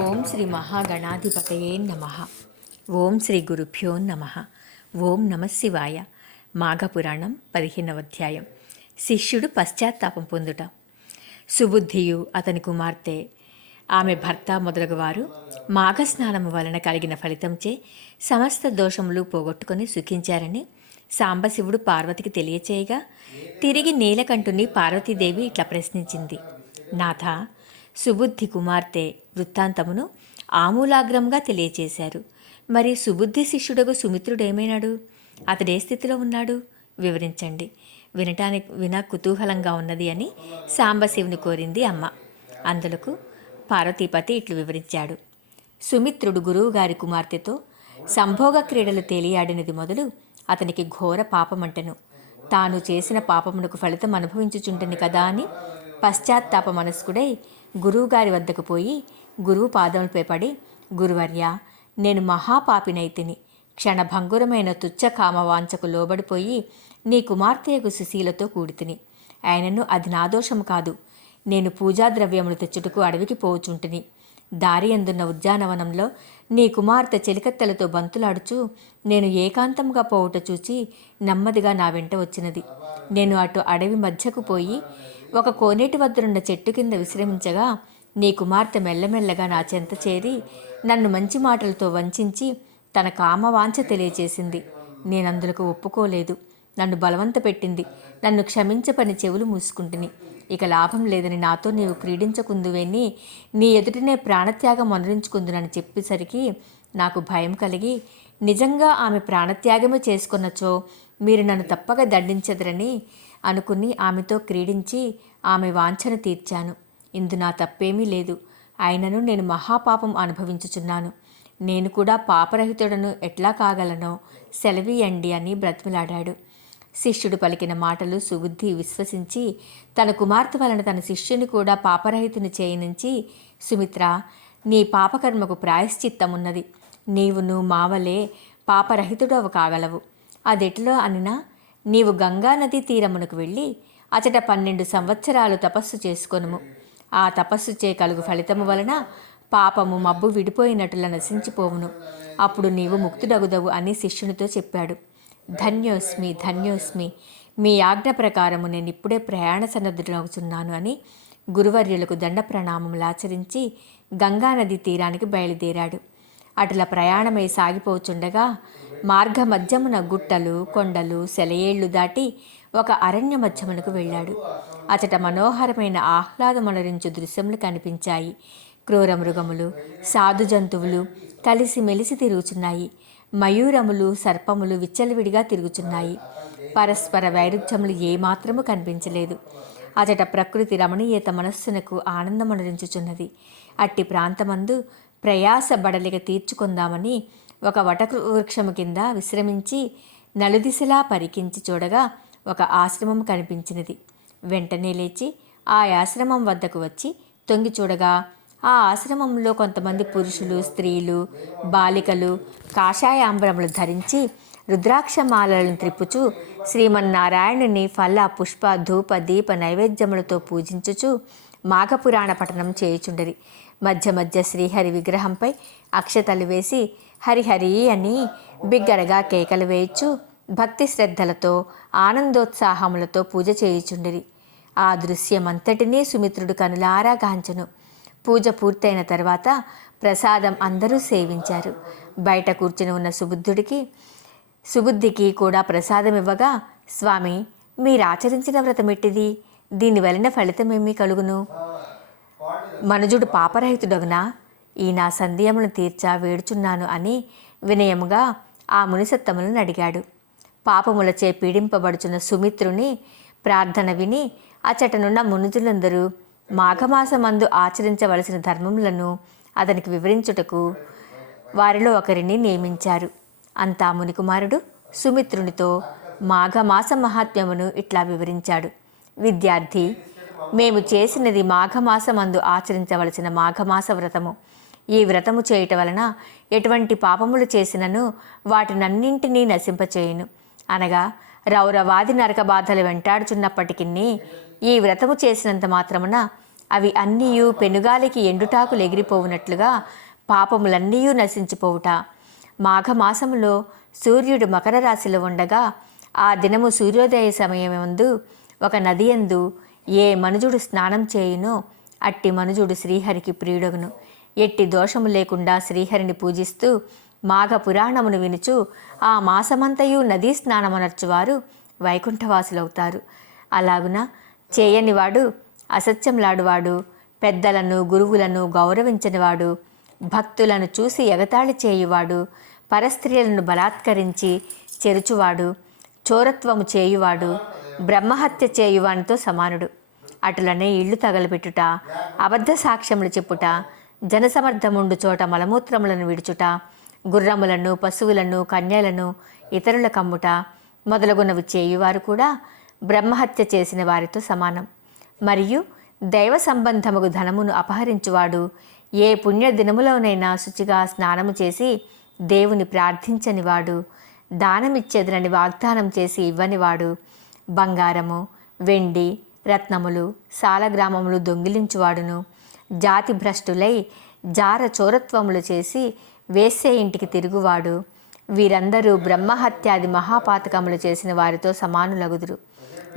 ఓం శ్రీ మహాగణాధిపతయే నమ. ఓం శ్రీ గురుభ్యో నమ. ఓం నమ శివాయ. మాఘపురాణం 15వ అధ్యాయం. శిష్యుడు పశ్చాత్తాపం పొందుట. సుబుద్ధియు అతని కుమార్తె ఆమె భర్త మొదలగువారు మాఘస్నానము వలన కలిగిన ఫలితంచే సమస్త దోషములు పోగొట్టుకొని సుఖించారని సాంబశివుడు పార్వతికి తెలియచేయగా, తిరిగి నీలకంఠుని పార్వతీదేవి ఇట్లా ప్రశ్నించింది. నాథ, సుబుద్ధి కుమార్తె వృత్తాంతమును ఆమూలాగ్రంగా తెలియచేశారు. మరి సుబుద్ధి శిష్యుడగు సుమిత్రుడేమైనాడు? అతడే స్థితిలో ఉన్నాడు? వివరించండి. విన కుతూహలంగా ఉన్నది అని సాంబశివుని కోరింది అమ్మ. అందులకు పార్వతీపతి ఇట్లు వివరించాడు. సుమిత్రుడు గురువుగారి కుమార్తెతో సంభోగ క్రీడలు తేలియాడినది మొదలు అతనికి ఘోర పాపమంటెను. తాను చేసిన పాపమునకు ఫలితం అనుభవించుచుంటని కదా అని పశ్చాత్తాప మనస్కుడై గురువుగారి వద్దకు పోయి గురువు పాదములపై పడి, గురువర్య, నేను మహాపాపినైతిని. క్షణభంగురమైన తుచ్చ కామవాంఛకు లోబడిపోయి నీ కుమార్తెయకు సుశీలతో కూడితిని. ఆయనను అది నా దోషము కాదు. నేను పూజాద్రవ్యములు తెచ్చుటకు అడవికి పోవుచుంటిని. దారి అందున్న ఉద్యానవనంలో నీ కుమార్తె చెలికత్తెలతో బంతులాడుచు నేను ఏకాంతంగా పోవుట చూచి నెమ్మదిగా నా వెంట వచ్చినది. నేను అటు అడవి మధ్యకు పోయి ఒక కోనేటి వద్దనున్న చెట్టు కింద విశ్రమించగా నీ కుమార్తె మెల్లమెల్లగా నా చెంత చేరి నన్ను మంచి మాటలతో వంచించి తన కామవాంఛ తెలియచేసింది. నేనందులకు ఒప్పుకోలేదు. నన్ను బలవంత పెట్టింది. నన్ను క్షమించపని చెవులు మూసుకుంటుని. ఇక లాభం లేదని నాతో నీవు క్రీడించకుందువేని నీ ఎదుటినే ప్రాణత్యాగం అనురించుకుందునని చెప్పేసరికి నాకు భయం కలిగి, నిజంగా ఆమె ప్రాణత్యాగమే చేసుకున్నచో మీరు నన్ను తప్పక దండించదరని అనుకుని ఆమెతో క్రీడించి ఆమె వాంఛను తీర్చాను. ఇందు నా తప్పేమీ లేదు. అయినను నేను మహాపాపం అనుభవించుచున్నాను. నేను కూడా పాపరహితుడను ఎట్లా కాగలనో సెలవీయండి అని బ్రతిమిలాడాడు. శిష్యుడు పలికిన మాటలు సుబుద్ధి విశ్వసించి తన కుమార్తె వలన తన శిష్యుని కూడా పాపరహితుని చేయనించి, సుమిత్ర, నీ పాపకర్మకు ప్రాయశ్చిత్తమున్నది. నీవును మావలే పాపరహితుడవు కాగలవు. అదెట్లో అనినా నీవు గంగానదీ తీరమునకు వెళ్ళి అచట 12 సంవత్సరాలు తపస్సు చేసుకొనుము. ఆ తపస్సు చే కలుగు ఫలితము వలన పాపము మబ్బు విడిపోయినట్లుగా నశించిపోవును. అప్పుడు నీవు ముక్తుడగుదవు అని శిష్యునితో చెప్పాడు. ధన్యోస్మి, ధన్యోస్మి. మీ ఆజ్ఞ ప్రకారము నేను ఇప్పుడే ప్రయాణ సన్నద్ధుడవుతున్నాను అని గురువర్యులకు దండ ప్రణామములాచరించి గంగానది తీరానికి బయలుదేరాడు. అటుల ప్రయాణమై సాగిపోచుండగా మార్గ మధ్యమున గుట్టలు, కొండలు, సెలయేళ్లు దాటి ఒక అరణ్య మధ్యమునకు వెళ్ళాడు. అచట మనోహరమైన ఆహ్లాదమనరించు దృశ్యములు కనిపించాయి. క్రూర మృగములు, సాధు జంతువులు కలిసిమెలిసి తిరుగుచున్నాయి. మయూరములు, సర్పములు విచ్చలవిడిగా తిరుగుచున్నాయి. పరస్పర వైరుధ్యములు ఏమాత్రము కనిపించలేదు. అచట ప్రకృతి రమణీయత మనస్సునకు ఆనందమనరించుచున్నది. అట్టి ప్రాంతమందు ప్రయాస బడలిక తీర్చుకుందామని ఒక వటవృక్షము కింద విశ్రమించి నలుదిశలా పరికించి చూడగా ఒక ఆశ్రమం కనిపించినది. వెంటనే లేచి ఆ ఆశ్రమం వద్దకు వచ్చి తొంగి చూడగా ఆ ఆశ్రమంలో కొంతమంది పురుషులు, స్త్రీలు, బాలికలు కాషాయాంబరములు ధరించి రుద్రాక్షమాలను త్రిప్పుచూ శ్రీమన్నారాయణుని ఫల, పుష్ప, ధూప, దీప నైవేద్యములతో పూజించుచు మాఘపురాణ పఠనం చేయుచుండరి. మధ్య మధ్య శ్రీహరి విగ్రహంపై అక్షతలు వేసి హరిహరి అని బిగ్గరగా కేకలు వేయచ్చు భక్తి శ్రద్ధలతో ఆనందోత్సాహములతో పూజ చేయుచుండిరి. ఆ దృశ్యమంతటినీ సుమిత్రుడు కనులారా గాంచెను. పూజ పూర్తయిన తర్వాత ప్రసాదం అందరూ సేవించారు. బయట కూర్చుని ఉన్న సుబుద్ధికి కూడా ప్రసాదం ఇవ్వగా, స్వామి, మీరాచరించిన వ్రతమెట్టిది? దీని వలన ఫలితమేమీ కలుగును? మనుజుడు పాపరహితుడగునా? ఈ నా సందేహమును తీర్చా వేడుచున్నాను అని వినయముగా ఆ మునిసత్తములను అడిగాడు. పాపములచే పీడింపబడుచున్న సుమిత్రుని ప్రార్థన విని అచటనున్న మునుజులందరూ మాఘమాసమందు ఆచరించవలసిన ధర్మములను అతనికి వివరించుటకు వారిలో ఒకరిని నియమించారు. అంతా మునికుమారుడు సుమిత్రునితో మాఘమాస మహాత్మ్యమును ఇట్లా వివరించాడు. విద్యార్థి, మేము చేసినది మాఘమాసమందు ఆచరించవలసిన మాఘమాస వ్రతము. ఈ వ్రతము చేయుట వలన ఎటువంటి పాపములు చేసినను వాటినన్నింటినీ నశింపచేయును. అనగా రౌరవాది నరక బాధలు వెంటాడుచున్నప్పటికీ ఈ వ్రతము చేసినంత మాత్రమున అవి అన్నీయు పెనుగాలికి ఎండుటాకులు ఎగిరిపోవునట్లుగా పాపములన్నీ నశించిపోవుట. మాఘమాసములో సూర్యుడు మకర రాశిలో ఉండగా ఆ దినము సూర్యోదయ సమయమందు ఒక నది యందు ఏ మనుజుడు స్నానం చేయునో అట్టి మనుజుడు శ్రీహరికి ప్రియుడగును. ఎట్టి దోషము లేకుండా శ్రీహరిని పూజిస్తూ మాఘ పురాణమును వినుచు ఆ మాసమంతయు నదీ స్నానమనర్చువారు వైకుంఠవాసులవుతారు. అలాగున చేయనివాడు, అసత్యంలాడువాడు, పెద్దలను గురువులను గౌరవించనివాడు, భక్తులను చూసి ఎగతాళి చేయువాడు, పరస్త్రీలను బలాత్కరించి చెరుచువాడు, చోరత్వము చేయువాడు బ్రహ్మహత్య చేయువానితో సమానుడు. అటులనే ఇళ్ళు తగలబెట్టుట, అబద్ధ సాక్ష్యములు చెప్పుట, జనసమర్థముండు చోట మలమూత్రములను విడుచుట, గుర్రములను, పశువులను, కన్యలను ఇతరుల కమ్ముట మొదలగునవి చేయువారు కూడా బ్రహ్మహత్య చేసిన వారితో సమానం. మరియు దైవ సంబంధముగు ధనమును అపహరించువాడు, ఏ పుణ్య దినములోనైనా శుచిగా స్నానము చేసి దేవుని ప్రార్థించనివాడు, దానమిచ్చేదనని వాగ్దానం చేసి ఇవ్వనివాడు, బంగారము, వెండి, రత్నములు, సాలగ్రామములు దొంగిలించువాడును, జాతి భ్రష్టులై జార చోరత్వములు చేసి వేశ్య ఇంటికి తిరుగువాడు, వీరందరూ బ్రహ్మహత్యాది మహాపాతకములు చేసిన వారితో సమానులగుదురు.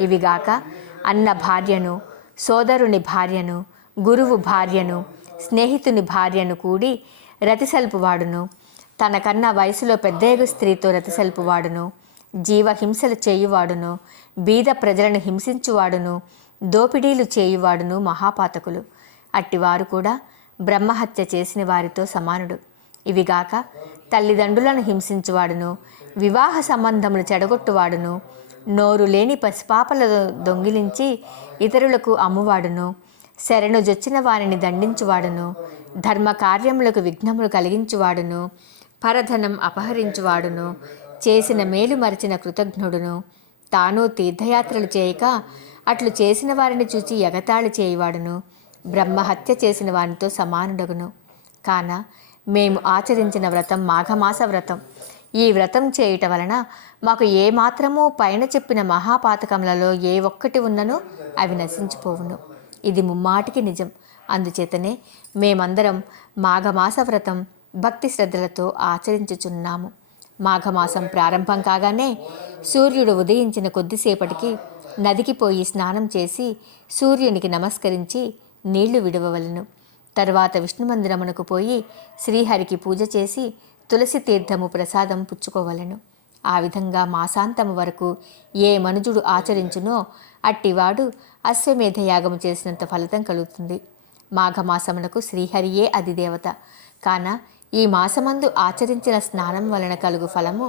ఇవిగాక అన్న భార్యను, సోదరుని భార్యను, గురువు భార్యను, స్నేహితుని భార్యను కూడి రతిసల్పువాడును, తనకన్నా వయసులో పెద్దయ్య స్త్రీతో రతిసల్పువాడును, జీవహింసలు చేయువాడును, బీద ప్రజలను హింసించువాడును, దోపిడీలు చేయువాడును మహాపాతకులు. అట్టివారు కూడా బ్రహ్మహత్య చేసిన వారితో సమానుడు. ఇవిగాక తల్లిదండ్రులను హింసించువాడును, వివాహ సంబంధములు చెడగొట్టువాడును, నోరు లేని పసిపాపలను దొంగిలించి ఇతరులకు అమ్మువాడును, శరణు జొచ్చిన వారిని దండించువాడును, ధర్మ కార్యములకు విఘ్నములు కలిగించువాడును, పరధనం అపహరించువాడును, చేసిన మేలు మరిచిన కృతజ్ఞుడును, తాను తీర్థయాత్రలు చేయక అట్లు చేసిన వారిని చూచి ఎగతాళి చేయువాడును బ్రహ్మహత్య చేసిన వారితో సమానుడగును. కాన మేము ఆచరించిన వ్రతం మాఘమాస వ్రతం. ఈ వ్రతం చేయుట వలన మాకు ఏమాత్రమూ పైన చెప్పిన మహాపాతకములలో ఏ ఒక్కటి ఉన్ననో అవి నశించిపోవును. ఇది ముమ్మాటికి నిజం. అందుచేతనే మేమందరం మాఘమాస వ్రతం భక్తి శ్రద్ధలతో ఆచరించుచున్నాము. మాఘమాసం ప్రారంభం కాగానే సూర్యుడు ఉదయించిన కొద్దిసేపటికి నదికి పోయి స్నానం చేసి సూర్యునికి నమస్కరించి నీళ్లు విడవవలను. తరువాత విష్ణుమందిరమునకు పోయి శ్రీహరికి పూజ చేసి తులసి తీర్థము ప్రసాదం పుచ్చుకోవలను. ఆ విధంగా మాసాంతము వరకు ఏ మనుజుడు ఆచరించునో అట్టివాడు అశ్వమేధయాగము చేసినంత ఫలితం కలుగుతుంది. మాఘమాసమునకు శ్రీహరియే అధిదేవత. కాన ఈ మాసమందు ఆచరించిన స్నానం వలన కలుగు ఫలము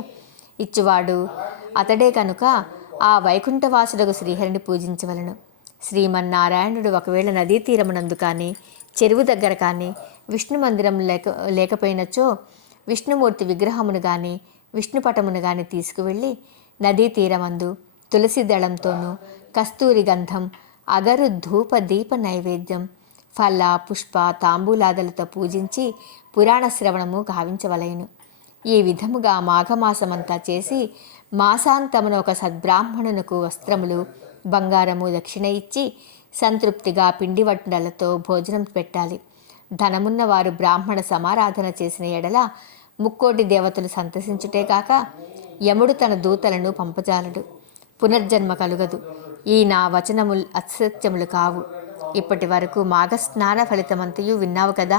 ఇచ్చువాడు అతడే కనుక ఆ వైకుంఠవాసుడకు శ్రీహరిని పూజించవలను. శ్రీమన్నారాయణుడు ఒకవేళ నదీ తీరమునందు కానీ చెరువు దగ్గర కానీ విష్ణు మందిరం లేకపోయినచో విష్ణుమూర్తి విగ్రహమును కానీ విష్ణుపటమును కానీ తీసుకువెళ్ళి నదీ తీరమందు తులసి దళంతోనూ కస్తూరి గంధం, అగరు, ధూప, దీప నైవేద్యం, ఫల, పుష్ప, తాంబూలాదలతో పూజించి పురాణ శ్రవణము గావించవలయను. ఈ విధముగా మాఘమాసమంతా చేసి మాసాంతమున ఒక సద్బ్రాహ్మణునకు వస్త్రములు, బంగారము దక్షిణ ఇచ్చి సంతృప్తిగా పిండి వంటలతో భోజనం పెట్టాలి. ధనమున్న వారు బ్రాహ్మణ సమారాధన చేసిన ఎడల ముక్కోటి దేవతలు సంతసించుటే కాక యముడు తన దూతలను పంపజాలడు. పునర్జన్మ కలుగదు. ఈ నా వచనములు అసత్యములు కావు. ఇప్పటి వరకు మాఘస్నాన ఫలితమంతయు విన్నావు కదా.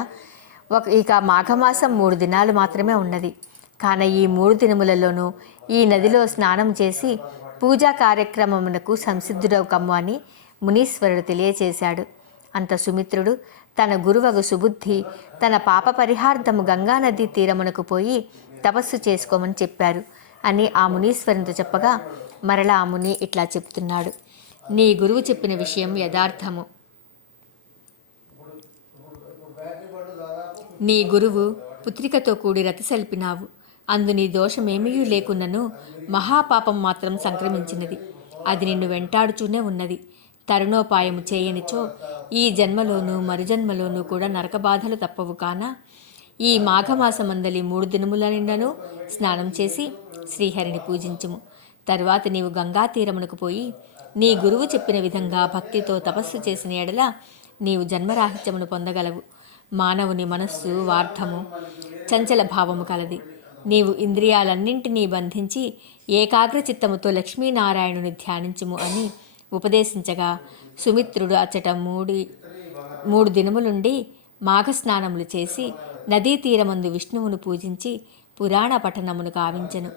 ఇక మాఘమాసం 3 దినాలు మాత్రమే ఉన్నది. కాన ఈ 3 దినములలోనూ ఈ నదిలో స్నానం చేసి పూజా కార్యక్రమమునకు సంసిద్ధుడవు కమ్ము అని మునీశ్వరుడు తెలియచేశాడు. అంత సుమిత్రుడు తన గురువగు సుబుద్ధి తన పాప పరిహార్థము గంగానదీ తీరమునకు పోయి తపస్సు చేసుకోమని చెప్పారు అని ఆ మునీశ్వరునితో చెప్పగా మరలా ఆ ముని ఇట్లా చెప్తున్నాడు. నీ గురువు చెప్పిన విషయం యథార్థము. నీ గురువు పుత్రికతో కూడి రతిసల్పినావు. అందు నీ దోషమేమీ లేకున్నను మహాపాపం మాత్రం సంక్రమించినది. అది నిన్ను వెంటాడుచూనే ఉన్నది. తరుణోపాయము చేయనిచో ఈ జన్మలోనూ మరుజన్మలోనూ కూడా నరకబాధలు తప్పవు. కాన ఈ మాఘమాసమందలి 3 దినముల నిండను స్నానం చేసి శ్రీహరిని పూజించుము. తరువాత నీవు గంగా తీరమునకు పోయి నీ గురువు చెప్పిన విధంగా భక్తితో తపస్సు చేసిన ఎడల నీవు జన్మరాహిత్యమును పొందగలవు. మానవుని మనస్సు వార్ధము, చంచల భావము కలది. నీవు ఇంద్రియాలన్నింటినీ బంధించి ఏకాగ్ర చిత్తముతో లక్ష్మీనారాయణుని ధ్యానించుము అని ఉపదేశించగా సుమిత్రుడు అచ్చట మూడు దినములుండి మాఘస్నానములు చేసి నదీ తీరమందు విష్ణువును పూజించి పురాణ పఠనమును కావించెను.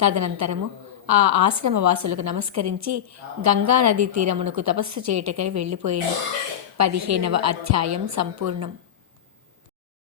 తదనంతరము ఆ ఆశ్రమవాసులకు నమస్కరించి గంగా నదీ తీరమునకు తపస్సు చేయుటకై వెళ్ళిపోయాను. 15వ అధ్యాయం సంపూర్ణం.